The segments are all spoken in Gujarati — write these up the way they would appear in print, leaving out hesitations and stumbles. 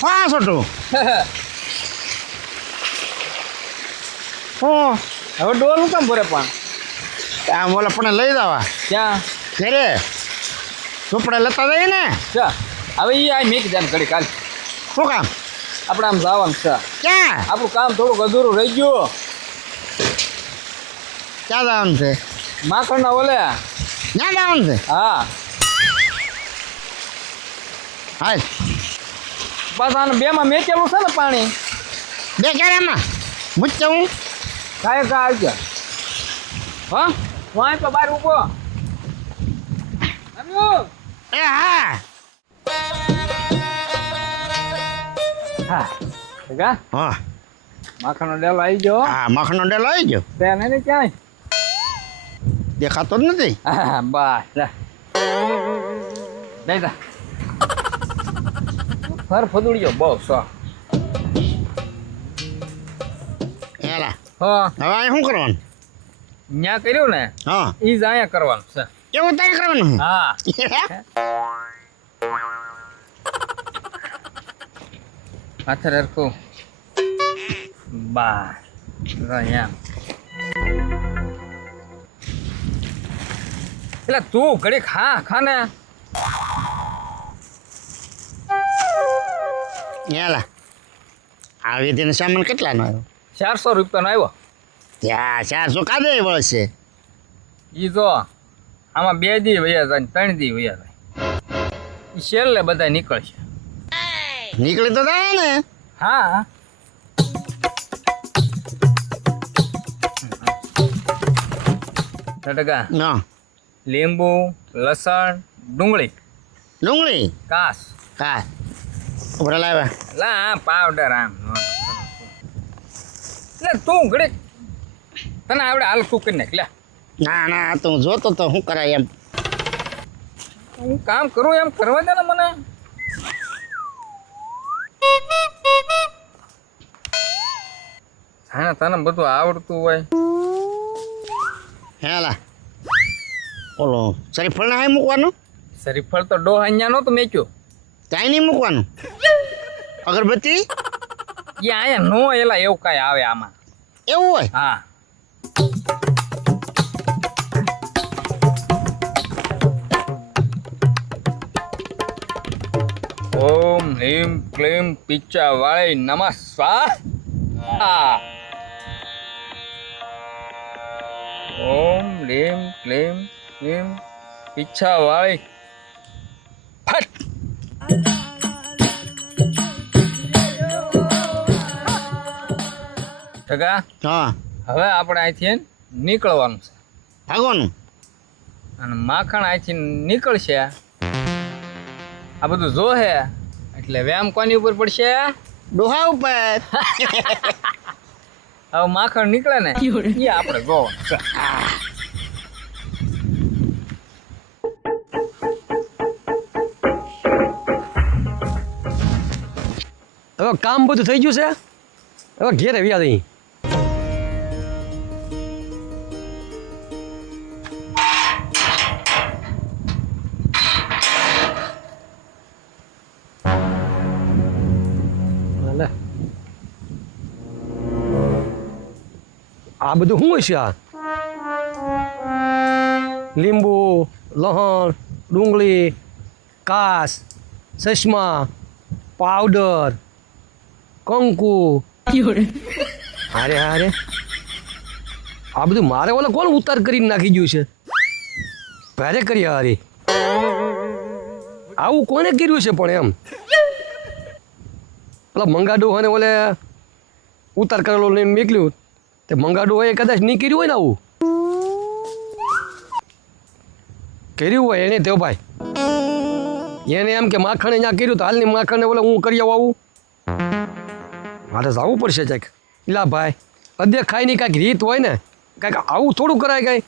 ફાસ હતું ઓ હવે ડોલ હું કામ ભરે પણ આમ ઓલા પણ લઈ જવા ક્યાં ઘરે ચોપડા લેતા જઈએ ને ચા હવે એ આ મેક જાન ઘડી કાલ શું કામ આપણે આમ જવાનું છે ક્યાં આપણું કામ થોડુંક અધૂરું રહી ગયું ક્યાં જવાનું છે માખણના ઓલે ક્યાં જવાનું છે હા હાલ પાછા આને બેમાં મેકેલું છે ને પાણી બે ક્યારેમાં મૂચે હું કાંઈ કા આવી ગયા હા હું અહીં તો બહાર ઊભો આવ્યો એ હા હા કા હા માખણનો ડેલો આવી ગયો હા મખનો ડેલો આવી ગયો ત્યાં નહીં ક્યાંય દેખાતો જ નથી હા બસ લઈ જા ફર ફદુડ્યો બહુ સો હેલા હા હવે અહીં શું કરવાનું ન્યા કર્યું ને હા ઈ જ અહીંયા કરવાનું છે એવું તારે કરવાનું હા પાછળ હરખું બસ અહીંયા એટલે તું ઘડી ખા ને હેલા આ વિધિનો સામાન કેટલાનો આવ્યો 400 રૂપિયાનો આવ્યો ત્યાં 400 કાદે વળશે ઈ જો આમાં 2 દી વયા જાય 3 દી વયા જાય ઈ છેલ્લે બધા નીકળશે નીકળી તો જાય ને હા ટટકા ના લીંબુ લસણ ડુંગળી કાસ કા ઉભરા લાવ્યા લા પાવડર આમ એટલે તું ઘડી તને આવડે હાલ તું કરી નાખ લે ના ના તો હું જોતો તો શું કરાય એમ હું કામ કરું એમ કરવા દે ને મને હા તને બધું આવડતું હોય હેલા ઓલો શરીફળ ના મૂકવાનું શરીફળ તો ડોહ અહીંયા નહોતું મેચ્યું ત્યાં નહીં મૂકવાનું અગરબત્તી એ અહીંયા નો એલા એવું કાંઈ આવે આમાં એવું હોય હા ઓમ હ્રીમ ક્લીમ પિચ્ચા વાળી નમઃ સ્વાહા ઓમ હ્રીમ ક્લીમ ક્લીમ પિચ્ચા વાળી ફટ ટકા હા હવે આપણે અહીંથી નીકળવાનું છે ભાગવાનું અને માખણ અહીંથી નીકળશે આ બધું જોહે એટલે વ્યાયામ કોની ઉપર પડશે ડોહા ઉપર હવે માખણ નીકળે ને એ આપણે જોવાનું છે હવે કામ બધું થઈ ગયું છે હવે ઘેરે વ્યા દઈ આ બધું શું હોય છે આ લીંબુ લસણ ડુંગળી કાસ ચશ્મા પાવડર કંકુ હારે હારે આ બધું મારે ઓલા કોણ ઉતાર કરીને નાખી ગયું છે ભારે કરી હારી આવું કોને કર્યું છે પણ એમ પેલા મંગાડું હોય ને ઓલે ઉતાર કરેલો લઈને નીકળ્યું તે મંગાડું હોય કદાચ નહીં કર્યું હોય ને આવું કર્યું હોય એને તેઓ ભાઈ એને એમ કે માખણે ત્યાં કર્યું તો હાલની માખણને ઓલે હું કરી આવું મારે જવું પડશે કંઈક ઇલા ભાઈ અધ્ય ખાઈની કાંઈક રીત હોય ને કાંઈક આવું થોડું કરાય કાંઈ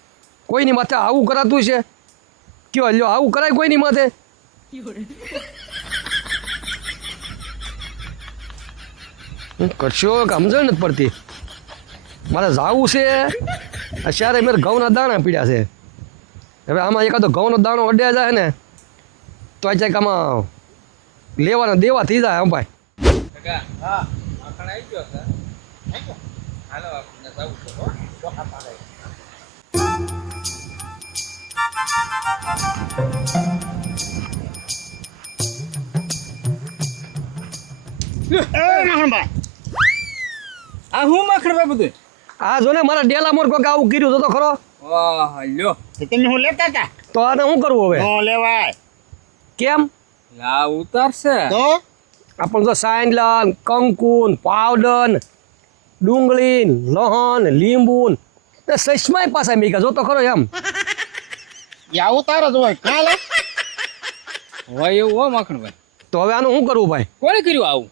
કોઈની માથે આવું કરાતું છે કયો લ્યો આવું કરાય કોઈની માથે હું કરશો કે સમજણ નથી પડતી મારે જવું છે અત્યારે મેં ઘઉંના દાણા પીડ્યા છે હવે આમાં એકાદો ઘઉંનો દાણો અડ્યા જાય ને તો આ ચાક આમાં લેવાના દેવા થઈ જાય ભાઈ હા માખણ આવી ગયો છે હાલો આપણે જવું છે હો ચોખા પાડે એ નાહણભાઈ આ હું માખણ ભાઈ બધું આ જો ને મારા ડેલા મોર કોક આવું કર્યું તો ખરો વાહ લ્યો તો તમે હું લેતા હતા તો આને શું કરવું હવે નો લેવાય કેમ લા ઉતારશે તો આપણે તો સાંડલા કંકુન પાવડર ડુંગળી લહણ લીંબુ ને સસમાય પાછા મેં જો તો ખરો એમ યા ઉતાર જ હોય કાં લે હોય એવું હો માખણ ભાઈ તો હવે આનું શું કરવું ભાઈ કોણે કર્યું આવું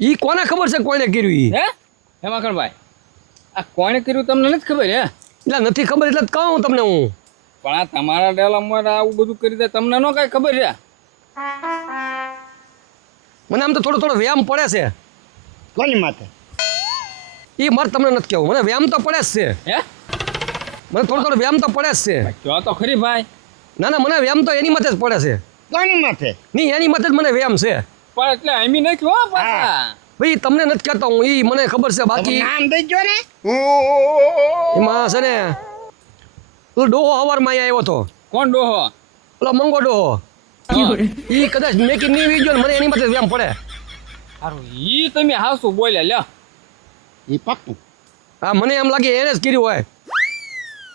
ઈ કોને ખબર છે કોને કર્યું ઈ હે માખણ ભાઈ આ કોણે કર્યું તમને નથી ખબર હે એટલે નથી ખબર એટલે જ કહું તમને હું પણ આ તમારા ડેલામાં આવું બધું કરી દે તમને ન કાંઈ ખબર છે મને આમ તો થોડો વ્યાયામ પડે છે કોની માથે એ મારે તમને નથી કહેવું મને વ્યાયામ તો પડે જ છે હે મને થોડો વ્યાયામ તો પડે જ છે જો તો ખરી ભાઈ ના ના મને વ્યાયામ તો એની માથે જ પડે છે કોની માથે નહીં એની માથે જ મને વ્યાયામ છે પણ એટલે એમી નહીં હો પાછા ભાઈ તમને નથી કહેતો હું એ મને ખબર છે તમે બાકી નામ દઈ ગયો ને એમાં છે ને પેલો ડોહો હવારમાં અહીંયા આવ્યો હતો કોણ ડોહો પેલો મંગો ડોહો એ કદાચ મેકી નહીં વી ગયો ને મને એની માથે વ્યાયામ પડે સારું ઈ તમે હાસુ બોલ્યા લ્યો એ પક્કું હા મને એમ લાગે એને જ કર્યું હોય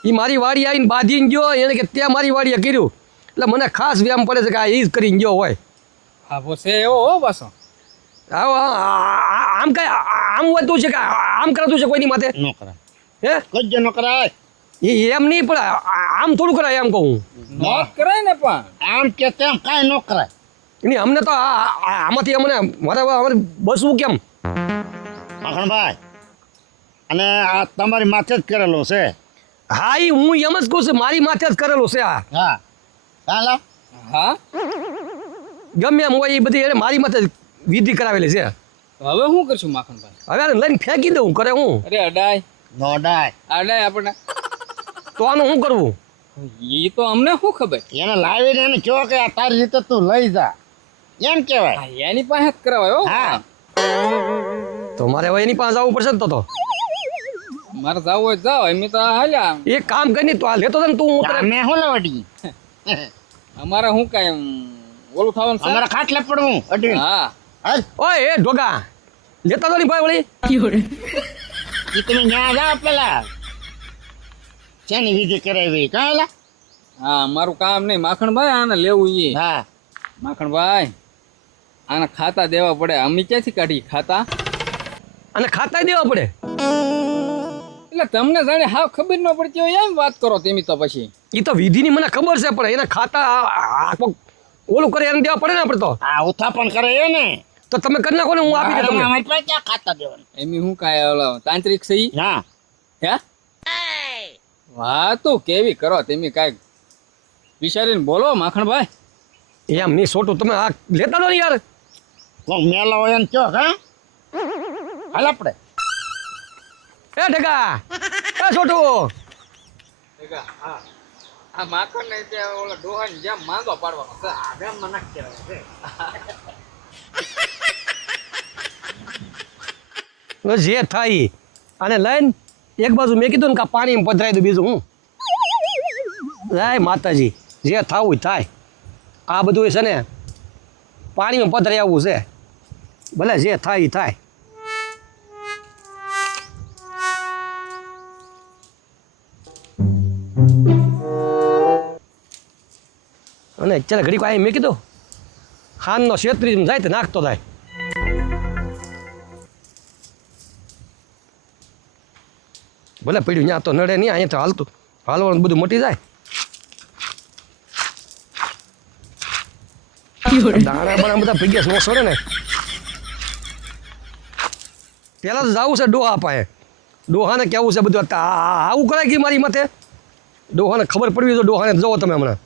એ મારી વાડી આવીને બાંધીને ગયો એને કે ત્યાં મારી વાડીએ કર્યું એટલે મને ખાસ વ્યાયામ પડે છે કે આ એ જ કરીને ગયો હોય હા છે એવો હો પાછો આમ કઈ આમ હોતું છે કે આમ કરાતું છે કોઈની માથે નો કરાય હે કોઈ જ નો કરાય એ એમ નહીં પણ આમ થોડું કરાય એમ કહું નોટ કરાય ને પણ આમ કે તેમ કાંઈ નો કરાય એની અમને તો આમાંથી અમને મારે બસવું કેમ મખણભાઈ અને આ તમારી માથે જ કરેલો છે હા એ હું એમ જ કહું છું મારી માથે જ કરેલું છે આ હા હાલો હા ગમે એમ હોય એ બધી એને મારી માથે જ વિધિ કરાવેલી છે તો હવે શું કરશું માખણભાઈ હવે આને લઈને ફેંકી દઉં કરે હું અરે અડાય નો ડાય અડાય આપણને તો આનું શું કરવું ઈ તો અમને શું ખબર એને લાવીને એને કહો કે આ તારી રીતે તું લઈ જા એમ કહેવાય હા, એની પાસે જ કરાવાય હો હા તો મારે હવે એની પાસે આવવું પડશે ને તો મારે જાવ હોય જાવ એમ તો હાલ્યા એક કામ કરીને તો આ લેતો હતો ને તું હું તને અમે શું લવડી અમારે શું કાંઈ ઓલું થવાનું છે અમારા ખાટલે પડવું અડી હા હાલ ઓય એ ઢોગા લેતા તો નહીં ભાઈ વળી ઈ તમે ન્યા જાઓ પેલા શેની વિધિ કરાવી કાંલા હા મારું કામ નહીં માખણભાઈ આને લેવું ઈ હા માખણભાઈ આને ખાતા દેવા પડે અમે ક્યાંથી કાઢી ખાતા અને ખાતા દેવા પડે એટલે તમને જાણે હાવ ખબર ન પડતી હોય એમ વાત કરો તેમી તો પછી એ તો વિધિની મને ખબર છે પણ એના ખાતા કોક ઓલું કરે એને દેવા પડે ને આપણે તો આ ઉથાપન કરે એ ને તો તમે કરી નાખો ને હું આપી દઉં તમને અમારી પાસે ક્યાં ખાતા દેવાનું એમી હું કાંઈ ઓલો તાંત્રિક છે ઈ? હા હે વાતો કેવી કરો તેમી કાંઈક વિચારીને બોલો માખણભાઈ એમ નહીં સોટું તમે આ લેતા તો નહીં યાર કોક મેલો હોય એને કયો હા હાલ આપણે એ ઢેકા એ છોટું આ માખણ ને ત્યાં ઓલા ડોહાની જેમ માંગો પાડવાનો છે હવે જે થાય અને લઈને એક બાજુ મેં કીધું ને કે પાણીમાં પધરાઈ દઉં બીજું હું જય માતાજી જે થવું થાય આ બધું છે ને પાણીમાં પધરાઈ આવવું છે ભલે જે થાય એ થાય અને ચાલ ઘડીક અહીં મેં કીધું ખાનનો છેત્રી જાય તો નાખતો થાય ભલે પડ્યું ત્યાં તો નડે નહીં અહીંયા તો હાલતું હાલવાનું બધું મટી જાય દાણા બાણા બધા ભેગ્યા નો સડે ને પેલા તો જવું છે ડોહા પાસે ડોહાને કેવું છે બધું આવું કરાય કે મારી માથે ડોહાને ખબર પડવી તો ડોહાને જવો તમે હમણાં